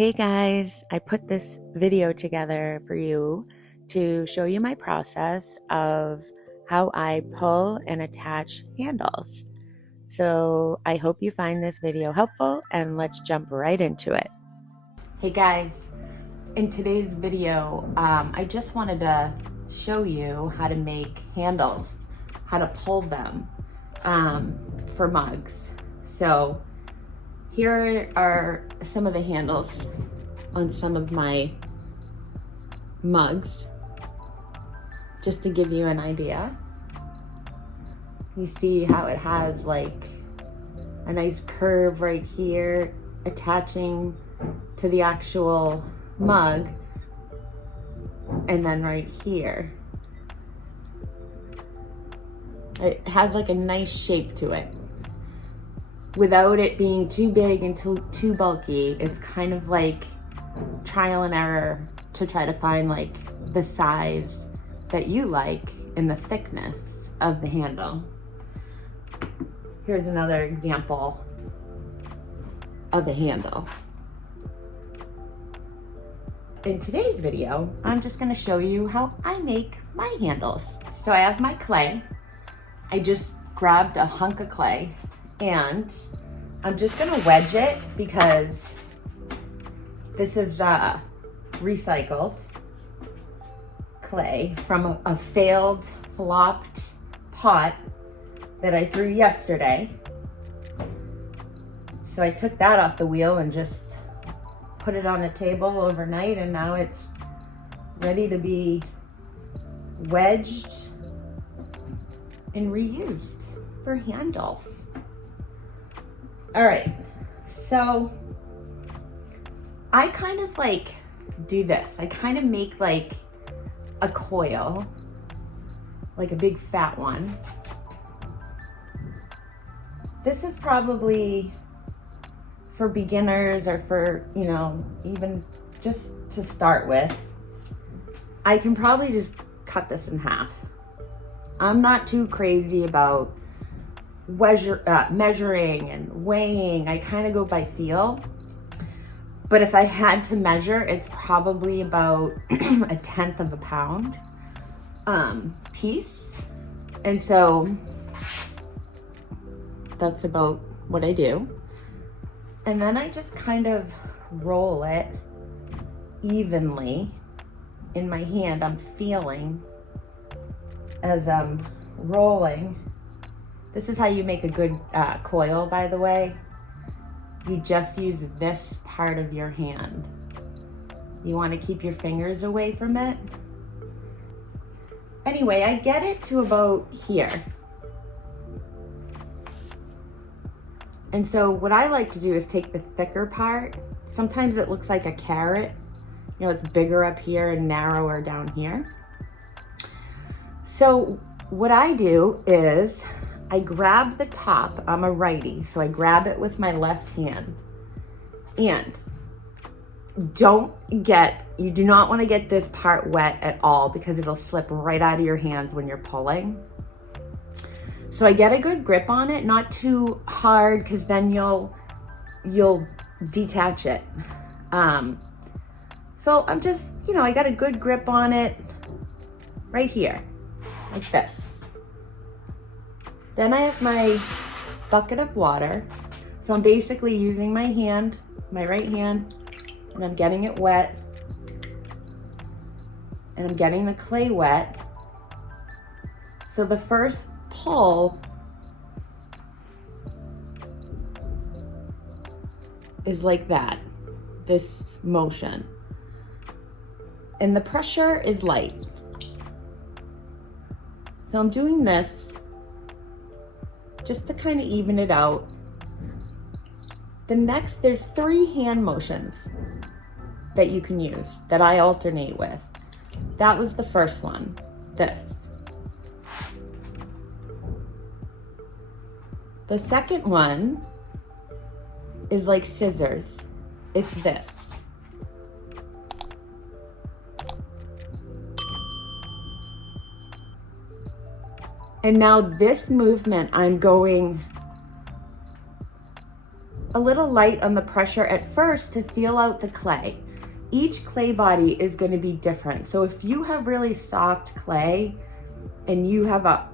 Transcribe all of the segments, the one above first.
Hey guys, I put this video together for you to show you my process of how I pull and attach handles. So I hope you find this video helpful and let's jump right into it. Hey guys, in today's video, I just wanted to show you how to make handles, how to pull them for mugs. So here are some of the handles on some of my mugs, just to give you an idea. You see how it has like a nice curve right here attaching to the actual mug, and then right here it has like a nice shape to it without it being too big and too bulky. It's kind of like trial and error to try to find like the size that you like and the thickness of the handle. Here's another example of a handle. In today's video, I'm just going to show you how I make my handles. So I have my clay. I just grabbed a hunk of clay and I'm just gonna wedge it because this is recycled clay from a failed, flopped pot that I threw yesterday. So I took that off the wheel and just put it on the table overnight, and now it's ready to be wedged and reused for handles. All right, so I kind of like do this. I kind of make like a coil, like a big fat one. This is probably for beginners or for, even just to start with. I can probably just cut this in half. I'm not too crazy about measuring and weighing. I kind of go by feel, but if I had to measure, it's probably about 1/10 of a pound piece, and so that's about what I do. And then I just kind of roll it evenly in my hand. I'm feeling as I'm rolling. This is how you make a good coil, by the way. You just use this part of your hand. You want to keep your fingers away from it. Anyway, I get it to about here. And so what I like to do is take the thicker part. Sometimes it looks like a carrot. It's bigger up here and narrower down here. So what I do is I grab the top. I'm a righty, so I grab it with my left hand. And you do not want to get this part wet at all because it'll slip right out of your hands when you're pulling. So I get a good grip on it, not too hard because then you'll detach it. So I'm just, I got a good grip on it right here, like this. Then I have my bucket of water. So I'm basically using my hand, my right hand, and I'm getting it wet. And I'm getting the clay wet. So the first pull is like that, this motion. And the pressure is light. So I'm doing this just to kind of even it out. There's 3 hand motions that you can use that I alternate with. That was the first one, this. The second one is like scissors. It's this. And now this movement, I'm going a a little light on the pressure at first to feel out the clay. Each clay body is going to be different. So if you have really soft clay and you have a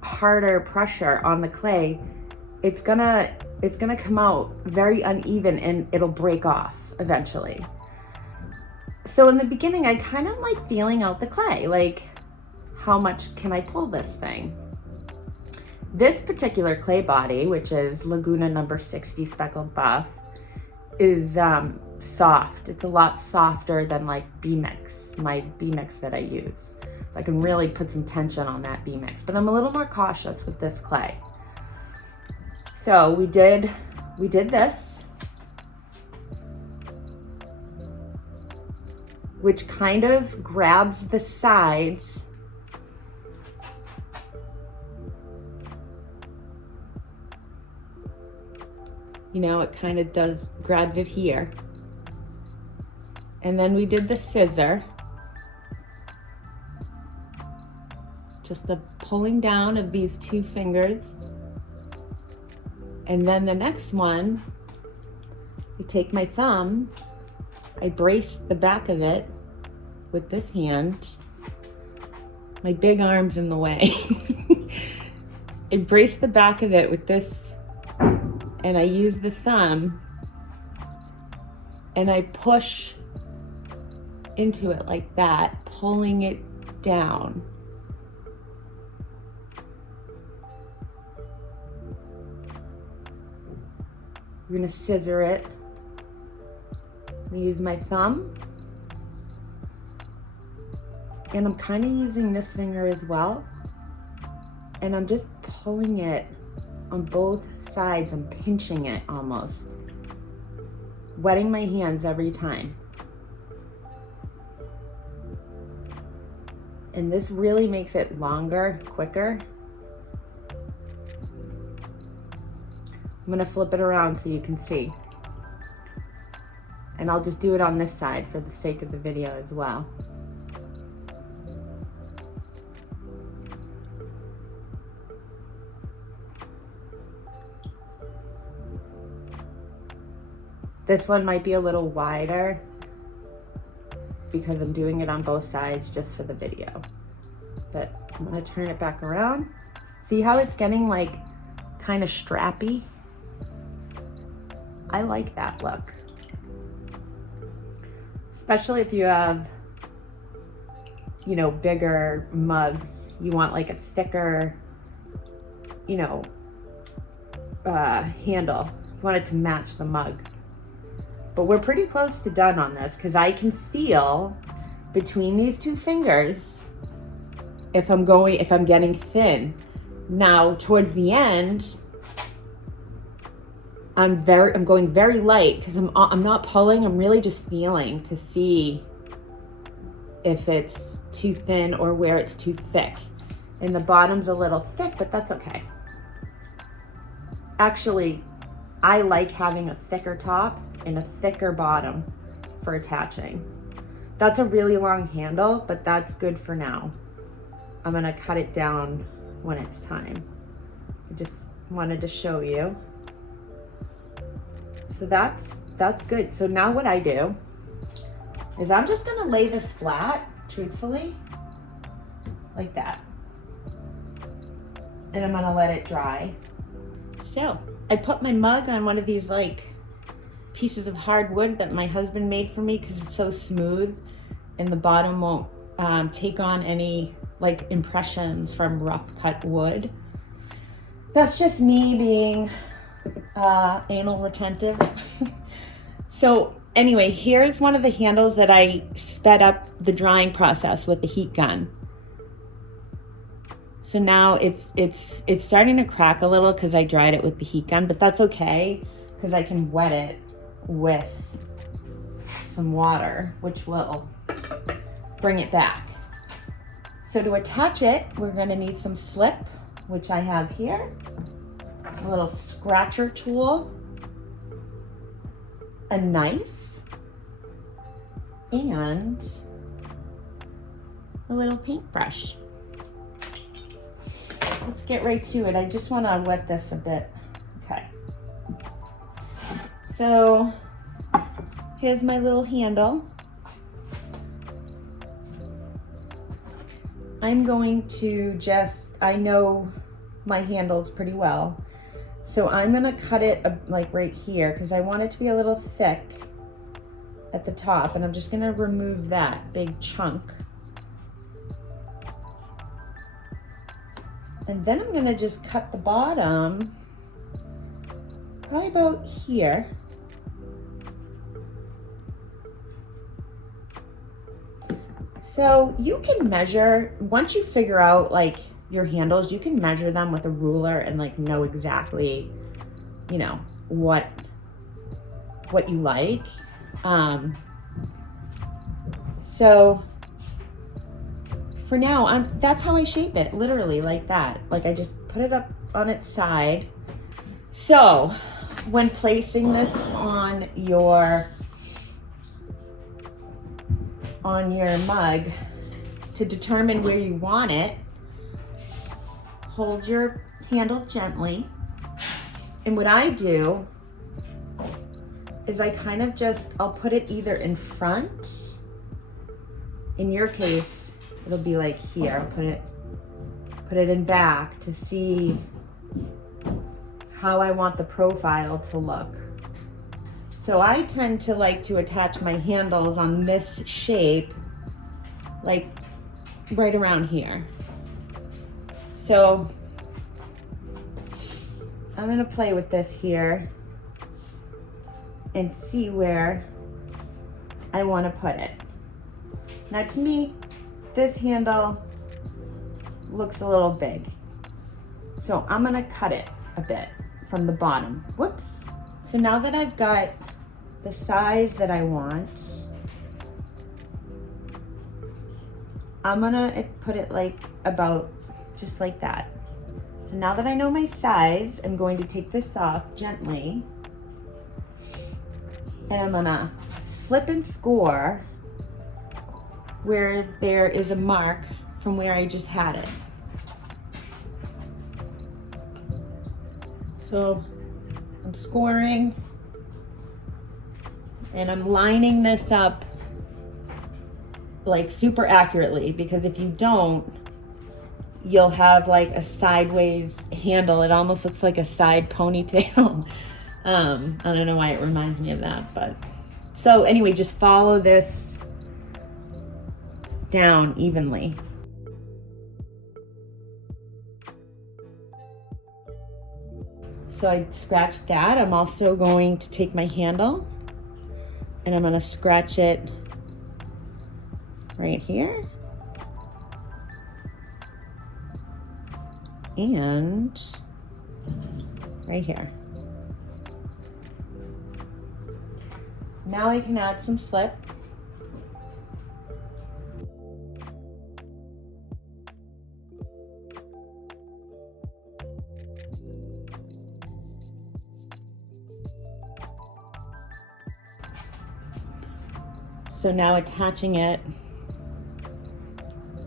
harder pressure on the clay, it's gonna come out very uneven and it'll break off eventually. So in the beginning, I kind of like feeling out the clay, like how much can I pull this thing? This particular clay body, which is Laguna number 60 speckled buff, is soft. It's a lot softer than like B-Mix, my B-Mix that I use. So I can really put some tension on that B-Mix, but I'm a little more cautious with this clay. So we did this, which kind of grabs the sides it kind of grabs it here. And then we did the scissor, just the pulling down of these two fingers. And then the next one, I take my thumb, I brace the back of it with this hand. My big arm's in the way. I brace the back of it with this, and I use the thumb, and I push into it like that, pulling it down. I'm gonna scissor it. I'm gonna use my thumb, and I'm kind of using this finger as well, and I'm just pulling it on both sides. I'm pinching it almost, wetting my hands every time. And this really makes it longer, quicker. I'm gonna flip it around so you can see. And I'll just do it on this side for the sake of the video as well. This one might be a little wider because I'm doing it on both sides just for the video. But I'm gonna turn it back around. See how it's getting like kind of strappy? I like that look. Especially if you have, bigger mugs. You want like a thicker, handle. You want it to match the mug. But we're pretty close to done on this because I can feel between these two fingers if I'm getting thin. Now towards the end, I'm going very light because I'm not pulling. I'm really just feeling to see if it's too thin or where it's too thick. And the bottom's a little thick, but that's okay. Actually, I like having a thicker top and a thicker bottom for attaching. That's a really long handle, but that's good for now. I'm gonna cut it down when it's time. I just wanted to show you. So that's good. So now what I do is I'm just gonna lay this flat, truthfully, like that. And I'm gonna let it dry. So I put my mug on one of these like pieces of hardwood that my husband made for me because it's so smooth and the bottom won't take on any like impressions from rough cut wood. That's just me being anal retentive. So anyway, here's one of the handles that I sped up the drying process with the heat gun. So now it's starting to crack a little because I dried it with the heat gun, but that's okay because I can wet it with some water, which will bring it back. So to attach it, we're gonna need some slip, which I have here, a little scratcher tool, a knife, and a little paintbrush. Let's get right to it. I just wanna wet this a bit. Okay. So here's my little handle. I'm going to I know my handles pretty well. So I'm gonna cut it like right here because I want it to be a little thick at the top, and I'm just gonna remove that big chunk. And then I'm gonna just cut the bottom probably about here. So you can measure, once you figure out like your handles, you can measure them with a ruler and like know exactly, you know, what you like. So for now, that's how I shape it, literally like that. Like I just put it up on its side. So when placing this on your mug, to determine where you want it, hold your handle gently. And what I do is I kind of I'll put it either in front. In your case, it'll be like here. I'll put it in back to see how I want the profile to look. So I tend to like to attach my handles on this shape, like right around here. So I'm gonna play with this here and see where I wanna put it. Now to me, this handle looks a little big. So I'm gonna cut it a bit from the bottom. Whoops. So now that I've got the size that I want, I'm gonna put it like about just like that. So now that I know my size, I'm going to take this off gently and I'm gonna slip and score where there is a mark from where I just had it. So I'm scoring and I'm lining this up like super accurately, because if you don't, you'll have like a sideways handle. It almost looks like a side ponytail. I don't know why it reminds me of that, but so anyway, just follow this down evenly. So I scratched that. I'm also going to take my handle and I'm going to scratch it right here and right here. Now I can add some slip. So now attaching it,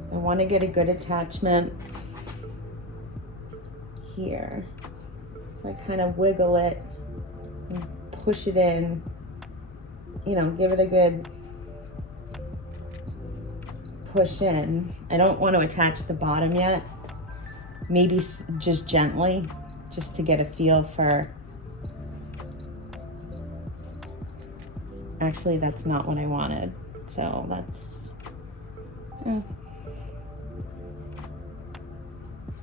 I want to get a good attachment here. So I kind of wiggle it and push it in, you know, give it a good push in. I don't want to attach the bottom yet. Maybe just gently, just to get a feel for. Actually, that's not what I wanted. So that's,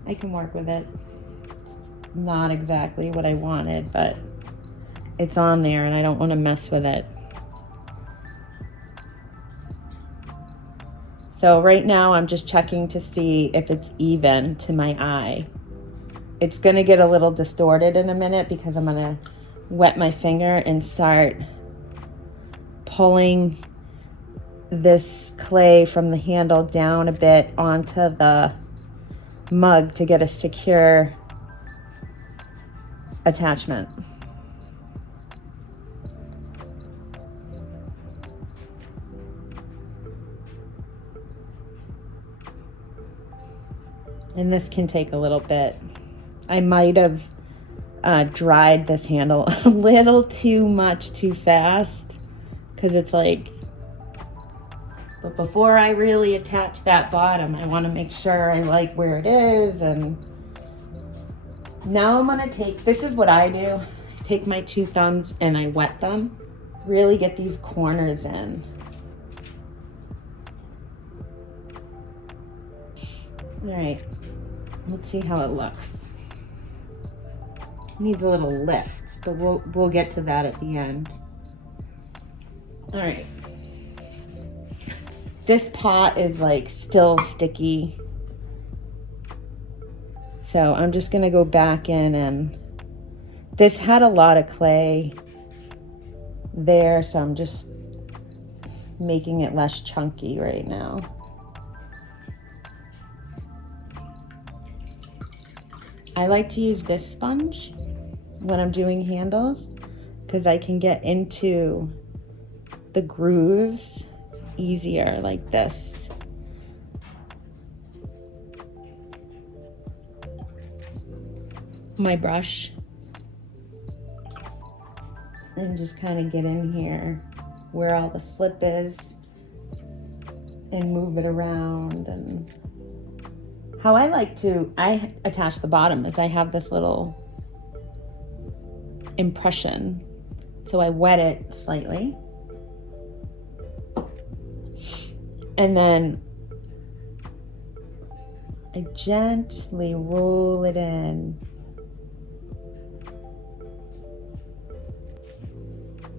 I can work with it. It's not exactly what I wanted, but it's on there and I don't want to mess with it. So right now I'm just checking to see if it's even to my eye. It's gonna get a little distorted in a minute because I'm gonna wet my finger and start pulling this clay from the handle down a bit onto the mug to get a secure attachment. And this can take a little bit. I might have dried this handle a little too much too fast, because it's like, but before I really attach that bottom, I want to make sure I like where it is. And now I'm going to take, this is what I do, take my 2 thumbs and I wet them, really get these corners in. All right, let's see how it looks. Needs a little lift, but we'll get to that at the end. All right. This pot is like still sticky. So I'm just gonna go back in, and this had a lot of clay there, so I'm just making it less chunky right now. I like to use this sponge when I'm doing handles because I can get into the grooves easier like this. My brush, and just kind of get in here where all the slip is and move it around. And how I like to, I attach the bottom is I have this little impression. So I wet it slightly. And then I gently roll it in.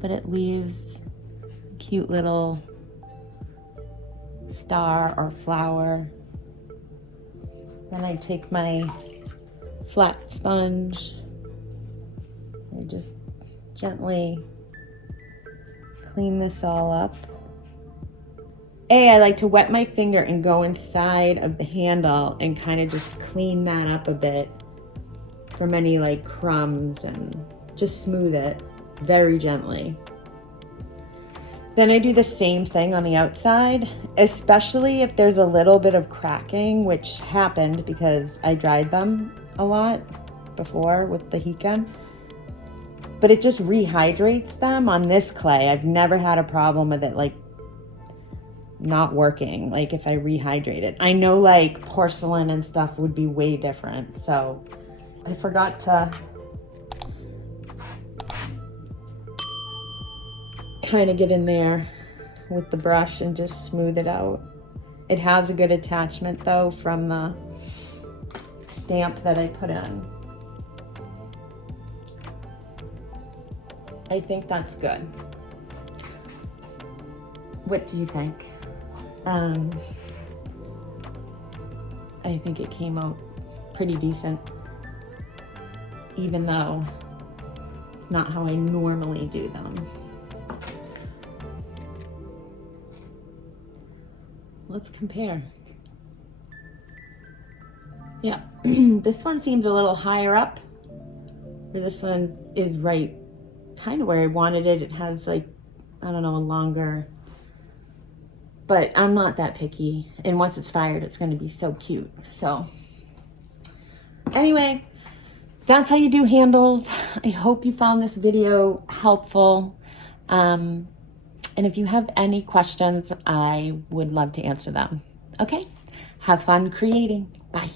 But it leaves a cute little star or flower. Then I take my flat sponge and just gently clean this all up. I like to wet my finger and go inside of the handle and kind of just clean that up a bit from any like crumbs and just smooth it very gently. Then I do the same thing on the outside, especially if there's a little bit of cracking, which happened because I dried them a lot before with the heat gun. But it just rehydrates them on this clay. I've never had a problem with it like not working, like if I rehydrate it. I know like porcelain and stuff would be way different. So I forgot to kind of get in there with the brush and just smooth it out. It has a good attachment though from the stamp that I put in. I think that's good. What do you think? I think it came out pretty decent, even though it's not how I normally do them. Let's compare. Yeah, this one seems a little higher up, or this one is right kind of where I wanted it. It has like, I don't know, a longer, but I'm not that picky. And once it's fired, it's going to be so cute. So anyway, that's how you do handles. I hope you found this video helpful. And if you have any questions, I would love to answer them. Okay, have fun creating. Bye.